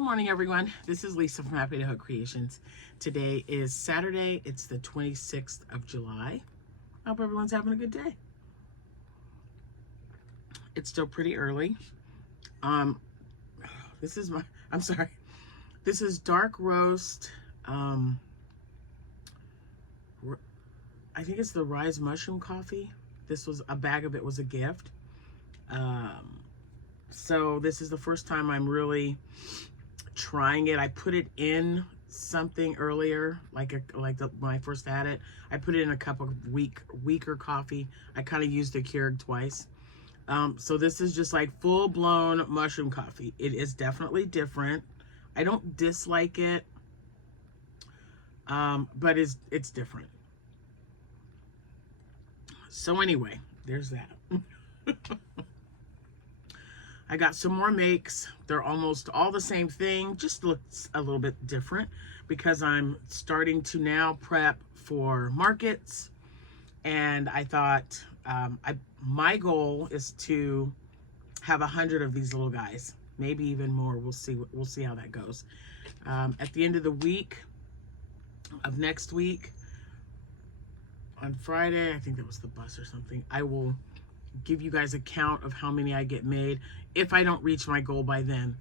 Good morning, everyone. This is Lisa from Happy to Hook Creations. Today is Saturday. It's the 26th of July. I hope everyone's having a good day. It's still pretty early. This is This is dark roast. I think it's the Rise Mushroom Coffee. This was a bag of it was a gift. So this is the first time I'm really trying it. I put it in something earlier, when I first had it. I put it in a cup of weaker coffee. I kind of used the Keurig twice. So this is just like full-blown mushroom coffee. It is definitely different. I don't dislike it, but it's different. So anyway, there's that. I got some more makes. They're almost all the same thing, just looks a little bit different because I'm starting to now prep for markets. And I thought my goal is to have 100 of these little guys, maybe even more. We'll see how that goes. At the end of the week, of next week, on Friday, I think that was the bus or something, I will give you guys a count of how many I get made if I don't reach my goal by then.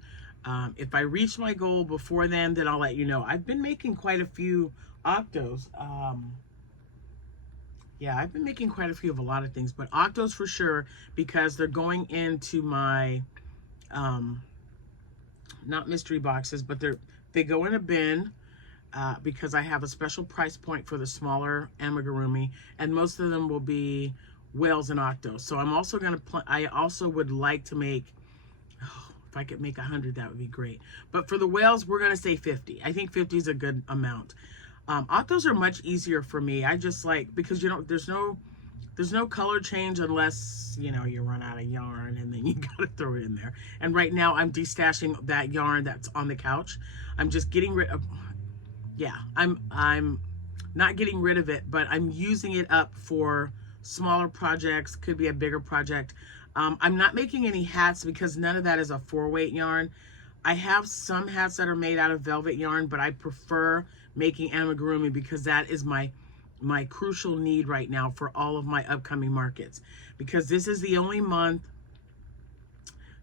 If I reach my goal before then I'll let you know. I've been making quite a few Octos. Yeah, I've been making quite a few of a lot of things, but Octos for sure, because they're going into my, not mystery boxes, but they go in a bin, because I have a special price point for the smaller amigurumi, and most of them will be whales and Octos. So I'm also going to I also would like to make, if I could make 100, that would be great. But for the whales, we're going to say 50. I think 50 is a good amount. Octos are much easier for me. I just like, because there's no color change unless, you run out of yarn and then you got to throw it in there. And right now I'm destashing that yarn that's on the couch. I'm just getting rid of, I'm not getting rid of it, but I'm using it up for smaller projects. Could be a bigger project. I'm not making any hats because none of that is a 4-weight yarn. I have some hats that are made out of velvet yarn, but I prefer making amigurumi because that is my crucial need right now for all of my upcoming markets, because this is the only month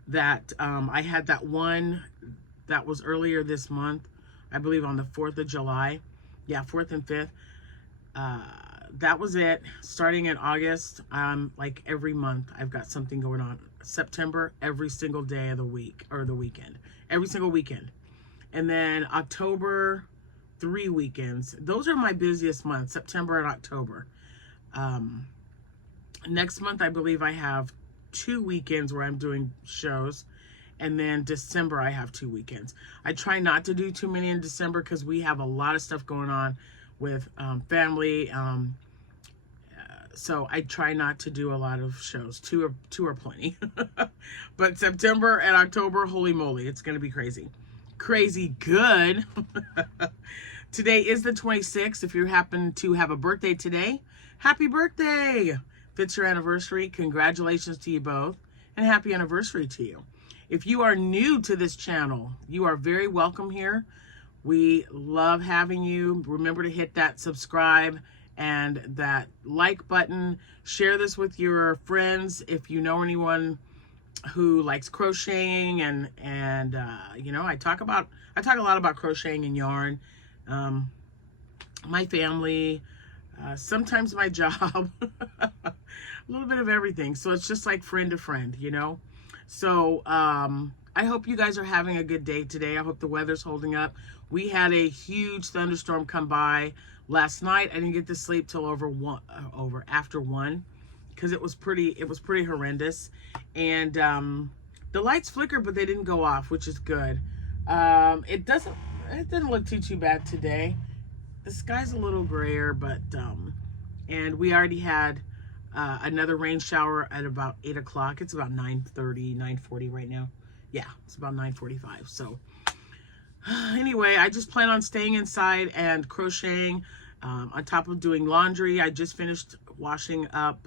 that I had that one that was earlier this month, I believe on the 4th of July. Yeah, 4th and 5th. That was it. Starting in August, like every month, I've got something going on. September, every single day of the week, or the weekend. Every single weekend. And then October, 3 weekends. Those are my busiest months, September and October. Next month, I believe I have 2 weekends where I'm doing shows. And then December, I have 2 weekends. I try not to do too many in December because we have a lot of stuff going on with family. So I try not to do a lot of shows. Two are plenty. But September and October, holy moly, it's going to be crazy. Crazy good. Today is the 26th. If you happen to have a birthday today, happy birthday. If it's your anniversary, congratulations to you both. And happy anniversary to you. If you are new to this channel, you are very welcome here. We love having you. Remember to hit that subscribe and that like button. Share this with your friends if you know anyone who likes crocheting and I talk a lot about crocheting and yarn. My family, sometimes my job, a little bit of everything. So it's just like friend to friend, So I hope you guys are having a good day today. I hope the weather's holding up. We had a huge thunderstorm come by last night. I didn't get to sleep till after 1 because it was pretty horrendous. And the lights flickered, but they didn't go off, which is good. It didn't look too bad today. The sky's a little grayer, but and we already had another rain shower at about 8 o'clock. It's about 9:30, 9:40 right now. Yeah, it's about 9:45. So anyway, I just plan on staying inside and crocheting on top of doing laundry. I just finished washing up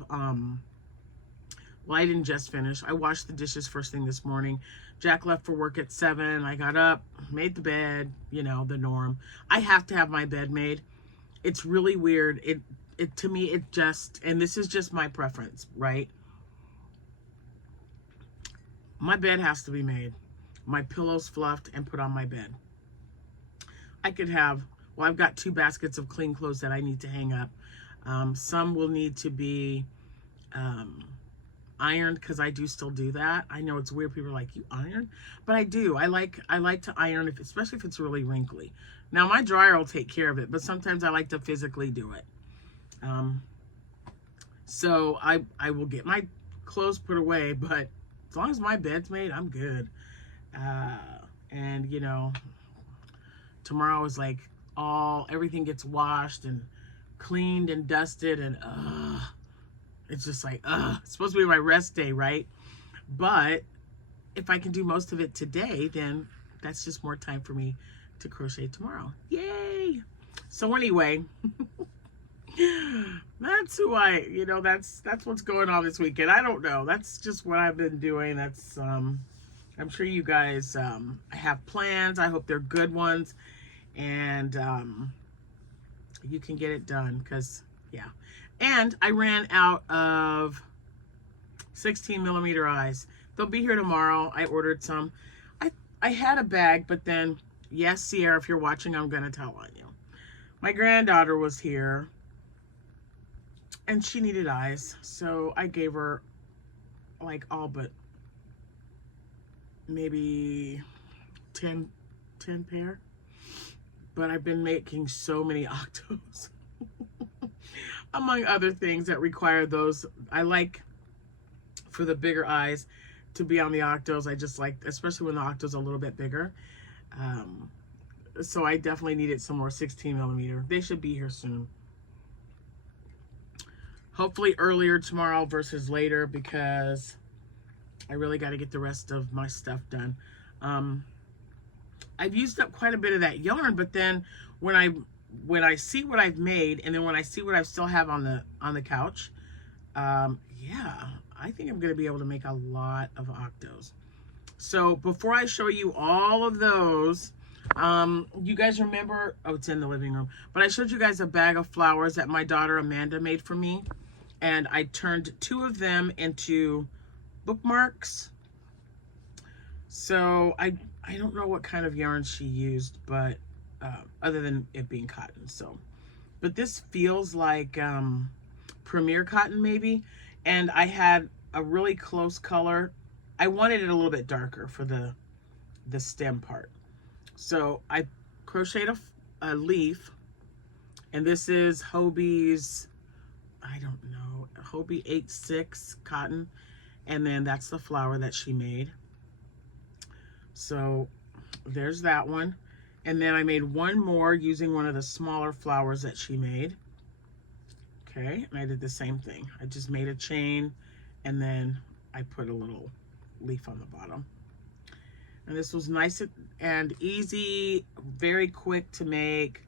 Well, I didn't just finish. I washed the dishes first thing this morning. Jack left for work at 7. I got up, made the bed, you know, the norm. I have to have my bed made. It's really weird. It to me, it just, and this is just my preference, right? My bed has to be made. My pillows fluffed and put on my bed. I could have, well, I've got 2 baskets of clean clothes that I need to hang up. Some will need to be ironed, because I do still do that. I know it's weird. People are like, you iron? But I do. I like to iron, especially if it's really wrinkly. Now, my dryer will take care of it, but sometimes I like to physically do it. So I will get my clothes put away, but as long as my bed's made, I'm good. And, you know, tomorrow is like everything gets washed and cleaned and dusted, and it's just like, it's supposed to be my rest day, right? But if I can do most of it today, then that's just more time for me to crochet tomorrow. Yay! So anyway, that's who you know, that's what's going on this weekend. I don't know. That's just what I've been doing. That's, I'm sure you guys have plans. I hope they're good ones. And you can get it done, because, yeah. And I ran out of 16 millimeter eyes. They'll be here tomorrow. I ordered some. I had a bag, but then, yes, Sierra, if you're watching, I'm going to tell on you. My granddaughter was here, and she needed eyes. So I gave her, like, all but maybe 10 pair. But I've been making so many Octos. Among other things that require those. I like, for the bigger eyes, to be on the Octos. I just like, especially when the Octo's a little bit bigger. So I definitely needed some more 16 millimeter. They should be here soon. Hopefully earlier tomorrow versus later, because I really got to get the rest of my stuff done. I've used up quite a bit of that yarn, but then when I see what I've made, and then when I see what I still have on the couch, yeah, I think I'm going to be able to make a lot of Octos. So before I show you all of those, you guys remember, oh, it's in the living room, but I showed you guys a bag of flowers that my daughter Amanda made for me, and I turned 2 of them into bookmarks. So I don't know what kind of yarn she used, but other than it being cotton. So, but this feels like Premier cotton maybe, and I had a really close color. I wanted it a little bit darker for the stem part. So I crocheted a leaf, and this is Hobie's, I don't know, Hobie 8/6 cotton, and then that's the flower that she made. So there's that one. And then I made one more using one of the smaller flowers that she made. Okay, and I did the same thing. I just made a chain, and then I put a little leaf on the bottom. And this was nice and easy, very quick to make.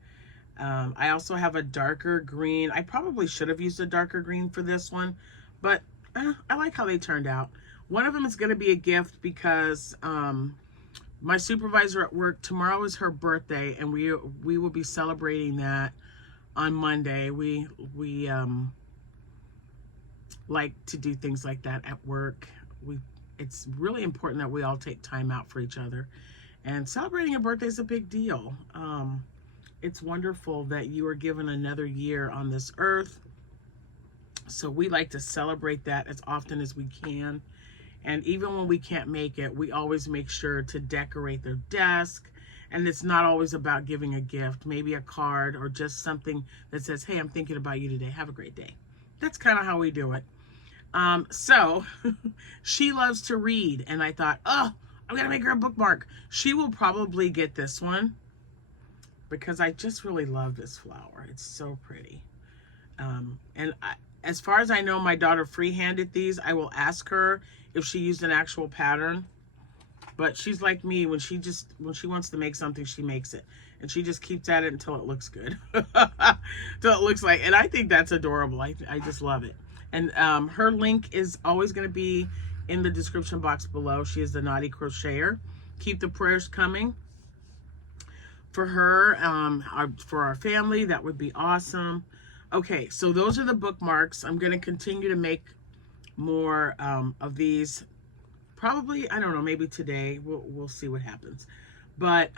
I also have a darker green. I probably should have used a darker green for this one, but I like how they turned out. One of them is going to be a gift, because my supervisor at work, tomorrow is her birthday, and we will be celebrating that on Monday. We like to do things like that at work. It's really important that we all take time out for each other, and celebrating a birthday is a big deal. It's wonderful that you are given another year on this earth, so we like to celebrate that as often as we can. And even when we can't make it, we always make sure to decorate their desk. And it's not always about giving a gift, maybe a card or just something that says, hey, I'm thinking about you today. Have a great day. That's kind of how we do it. So she loves to read. And I thought, oh, I'm going to make her a bookmark. She will probably get this one, because I just really love this flower. It's so pretty. As far as I know, my daughter free-handed these. I will ask her if she used an actual pattern, but she's like me. When she wants to make something, she makes it, and she just keeps at it until it looks good. Until it looks like, and I think that's adorable. I just love it. And her link is always going to be in the description box below. She is the Naughty Crocheter. Keep the prayers coming for her, for our family. That would be awesome. Okay, so those are the bookmarks. I'm going to continue to make more of these. Probably, I don't know, maybe today. We'll see what happens. But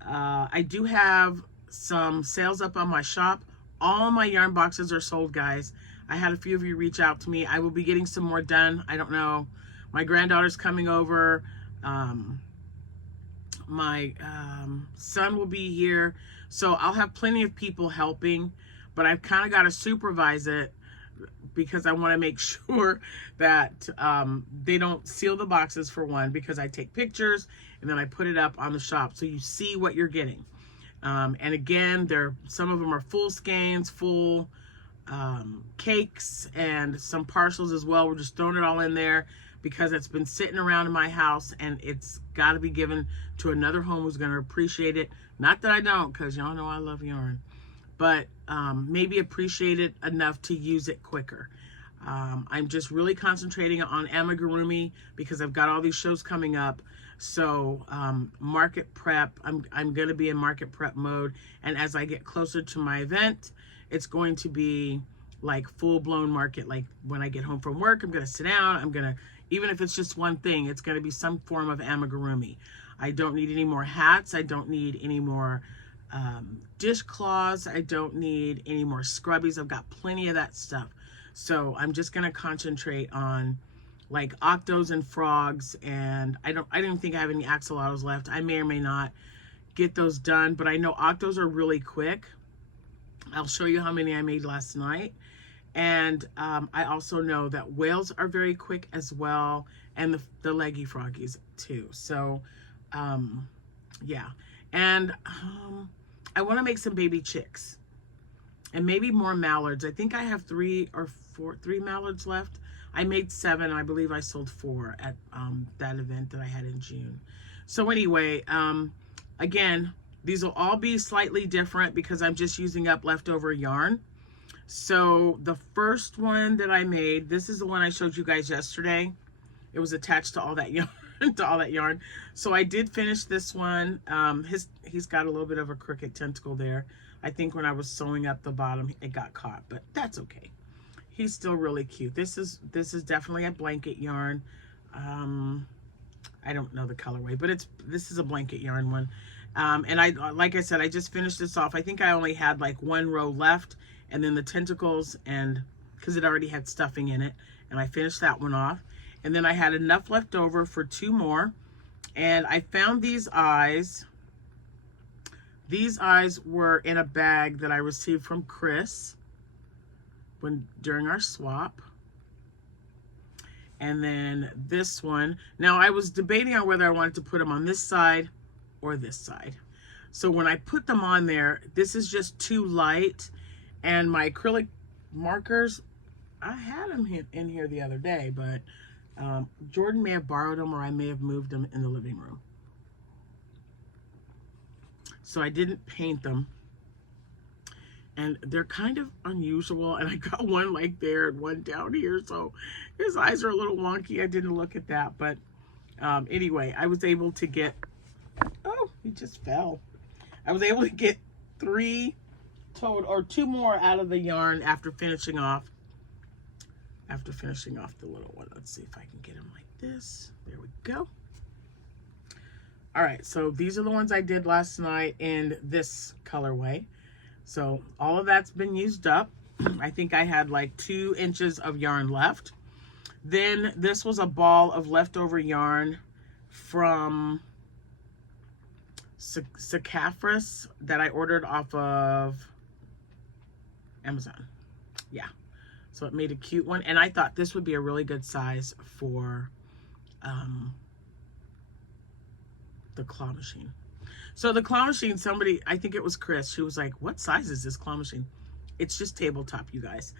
I do have some sales up on my shop. All my yarn boxes are sold, guys. I had a few of you reach out to me. I will be getting some more done. I don't know. My granddaughter's coming over. My son will be here. So I'll have plenty of people helping. But I've kind of got to supervise it because I want to make sure that they don't seal the boxes, for one, because I take pictures and then I put it up on the shop so you see what you're getting. And again, some of them are full skeins, full cakes, and some parcels as well. We're just throwing it all in there because it's been sitting around in my house and it's got to be given to another home who's going to appreciate it. Not that I don't, because y'all know I love yarn, but maybe appreciate it enough to use it quicker. I'm just really concentrating on amigurumi because I've got all these shows coming up. So market prep, I'm going to be in market prep mode. And as I get closer to my event, it's going to be like full-blown market. Like when I get home from work, I'm going to sit down. I'm going to, even if it's just one thing, it's going to be some form of amigurumi. I don't need any more hats. I don't need any more dishcloths. I don't need any more scrubbies. I've got plenty of that stuff. So I'm just going to concentrate on like octos and frogs, and I don't think I have any axolotls left. I may or may not get those done, but I know octos are really quick. I'll show you how many I made last night. And I also know that whales are very quick as well, and the leggy froggies too. So yeah, and I want to make some baby chicks and maybe more mallards. I think I have 3 mallards left. I made 7. I believe I sold 4 at that event that I had in June. So anyway, again, these will all be slightly different because I'm just using up leftover yarn. So the first one that I made, this is the one I showed you guys yesterday. It was attached to all that yarn. So I did finish this one. He's got a little bit of a crooked tentacle there. I think when I was sewing up the bottom, it got caught, but that's okay. He's still really cute. This is definitely a blanket yarn. I don't know the colorway, but this is a blanket yarn one. And like I said, I just finished this off. I think I only had like 1 row left, and then the tentacles, and because it already had stuffing in it, and I finished that one off. And then I had enough left over for 2 more, and I found these eyes. These eyes were in a bag that I received from Chris during our swap. And then this one, now I was debating on whether I wanted to put them on this side or this side. So when I put them on there, this is just too light, and my acrylic markers, I had them in here the other day, but Jordan may have borrowed them, or I may have moved them in the living room. So I didn't paint them. And they're kind of unusual, and I got one like there and one down here, so his eyes are a little wonky. I didn't look at that, but anyway, I was able to get, oh, he just fell. I was able to get 2 more out of the yarn after finishing off the little one. Let's see if I can get him like this. There we go. All right, so these are the ones I did last night in this colorway. So all of that's been used up. I think I had like 2 inches of yarn left. Then this was a ball of leftover yarn from Sacaphras that I ordered off of Amazon. Yeah. So it made a cute one. And I thought this would be a really good size for the claw machine. So the claw machine, somebody, I think it was Chris, she was like, what size is this claw machine? It's just tabletop, you guys.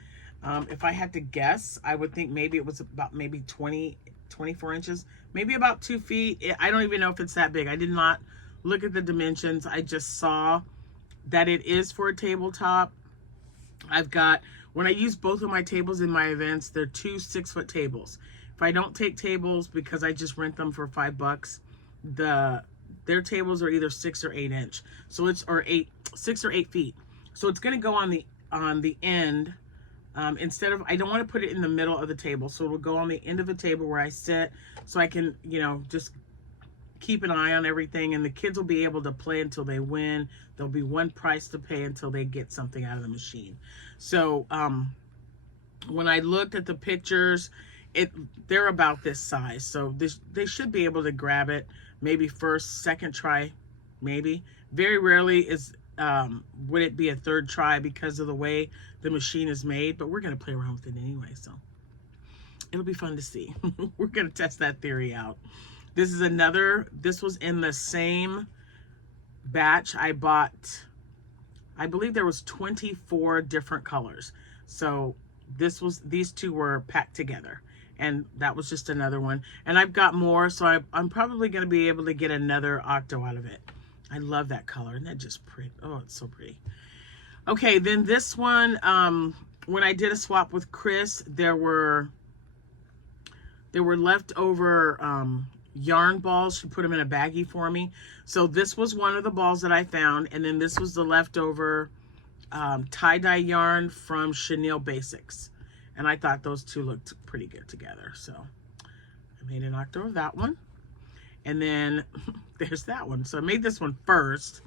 If I had to guess, I would think maybe it was about 24 inches, maybe about 2 feet. I don't even know if it's that big. I did not look at the dimensions. I just saw that it is for a tabletop. I've got, When I use both of my tables in my events, they're 2 6-foot tables. If I don't take tables because I just rent them for $5, their tables are either 6 or 8 inch. So it's 6 or 8 feet. So it's going to go on the end. Instead of, I don't want to put it in the middle of the table. So it'll go on the end of the table where I sit, so I can, you know, just keep an eye on everything, and the kids will be able to play until they win. There'll be one price to pay until they get something out of the machine. So when I looked at the pictures, they're about this size. So they should be able to grab it, maybe first, second try, maybe. Very rarely would it be a third try because of the way the machine is made, but we're going to play around with it anyway, so it'll be fun to see. We're going to test that theory out. This was in the same batch I bought. I believe there was 24 different colors. So these two were packed together, and that was just another one. And I've got more, so I'm probably going to be able to get another Octo out of it. I love that color. Isn't that just pretty? Oh, it's so pretty. Okay, then this one, when I did a swap with Chris, there were leftover yarn balls. She put them in a baggie for me. So this was one of the balls that I found, and then this was the leftover tie-dye yarn from Chenille Basics. And I thought those two looked pretty good together. So I made an Octo of that one. And then there's that one. So I made this one first,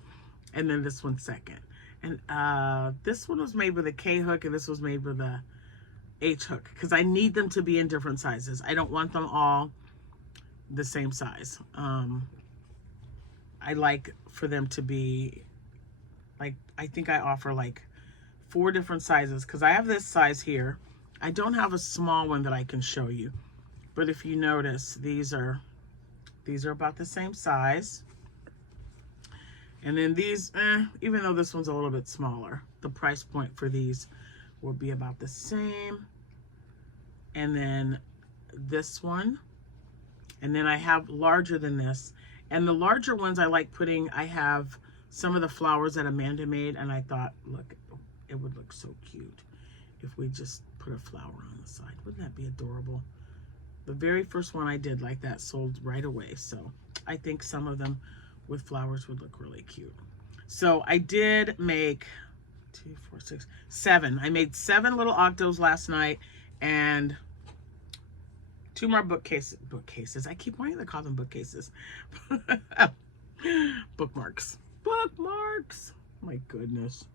and then this one second. And this one was made with a K hook, and this was made with a H hook, because I need them to be in different sizes. I don't want them all the same size. I like for them to be, like, I think I offer like 4 different sizes, because I have this size here. I don't have a small one that I can show you, but if you notice, these are about the same size. And then these, even though this one's a little bit smaller, the price point for these will be about the same. And then this one, and then I have larger than this. And the larger ones I like putting, I have some of the flowers that Amanda made, and I thought, look, it would look so cute if we just put a flower on the side. Wouldn't that be adorable? The very first one I did like that sold right away. So I think some of them with flowers would look really cute. So I did make 2, 4, 6, 7. I made 7 little Octos last night, and 2 more bookcases. I keep wanting to call them bookcases. Bookmarks. My goodness.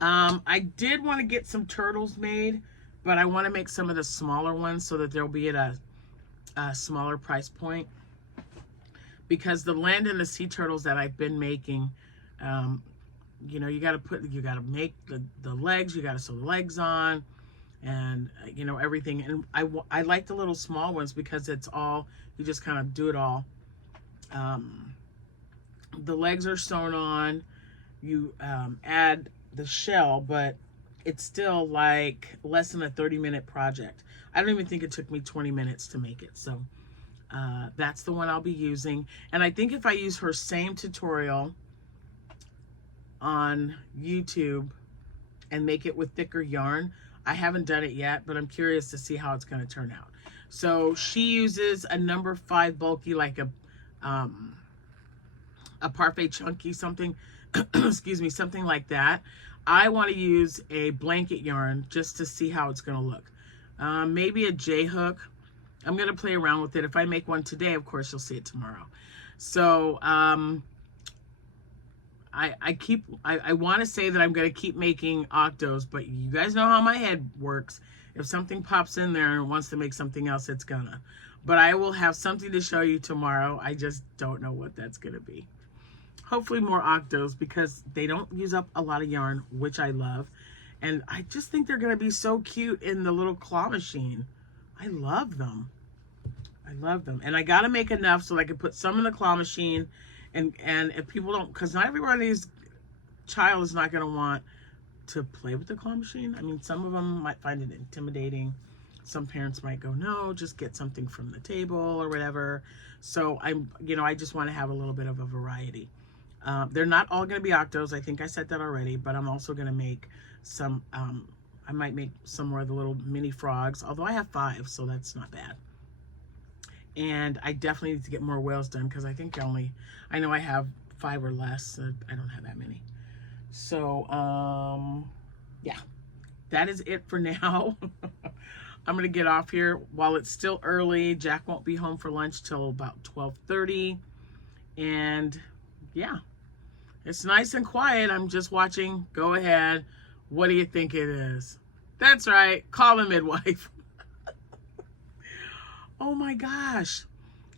I did want to get some turtles made, but I want to make some of the smaller ones so that they'll be at a smaller price point. Because the land and the sea turtles that I've been making, you know, you got to make the legs, you got to sew the legs on, and you know, everything. And I like the little small ones because it's all, you just kind of do it all. The legs are sewn on, you add the shell, but it's still like less than a 30-minute project. I don't even think it took me 20 minutes to make it. So that's the one I'll be using. And I think if I use her same tutorial on YouTube and make it with thicker yarn, I haven't done it yet, but I'm curious to see how it's going to turn out. So she uses a number 5 bulky, like a parfait chunky, something, excuse me, something like that. I want to use a blanket yarn just to see how it's going to look. Maybe a J hook. I'm going to play around with it. If I make one today, of course, you'll see it tomorrow. So I want to say that I'm going to keep making Octos, but you guys know how my head works. If something pops in there and wants to make something else, it's gonna. But I will have something to show you tomorrow. I just don't know what that's going to be. Hopefully more Octos, because they don't use up a lot of yarn, which I love. And I just think they're going to be so cute in the little claw machine. I love them. I love them. And I got to make enough so I can put some in the claw machine. And if people don't, because not everybody's child is not going to want to play with the claw machine. I mean, some of them might find it intimidating. Some parents might go, no, just get something from the table or whatever. So I just want to have a little bit of a variety. They're not all going to be Octos. I think I said that already, but I'm also going to make some, I might make some more of the little mini frogs, although I have 5, so that's not bad. And I definitely need to get more whales done because I think I know I have 5 or less. So I don't have that many. So, yeah, that is it for now. I'm going to get off here while it's still early. Jack won't be home for lunch till about 12:30. And yeah, it's nice and quiet. I'm just watching. Go ahead. What do you think it is? That's right. Call the midwife. Oh my gosh.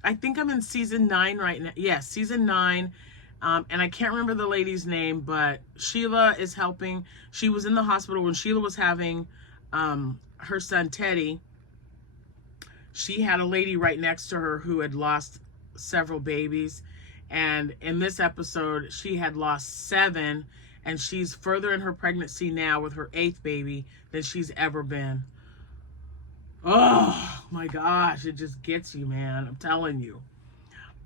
I think I'm in season 9 right now. Yes, season 9. And I can't remember the lady's name, but Sheila is helping. She was in the hospital when Sheila was having her son Teddy. She had a lady right next to her who had lost several babies. And in this episode, she had lost 7. And she's further in her pregnancy now with her 8th baby than she's ever been. Oh my gosh, it just gets you, man. I'm telling you.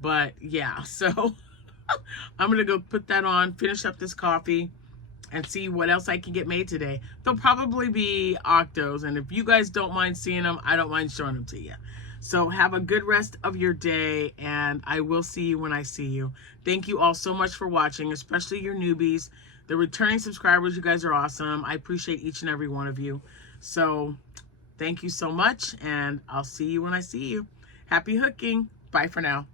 But yeah, so I'm going to go put that on, finish up this coffee, and see what else I can get made today. They'll probably be Octos, and if you guys don't mind seeing them, I don't mind showing them to you. So have a good rest of your day, and I will see you when I see you. Thank you all so much for watching, especially your newbies. The returning subscribers, you guys are awesome. I appreciate each and every one of you. So thank you so much, and I'll see you when I see you. Happy hooking. Bye for now.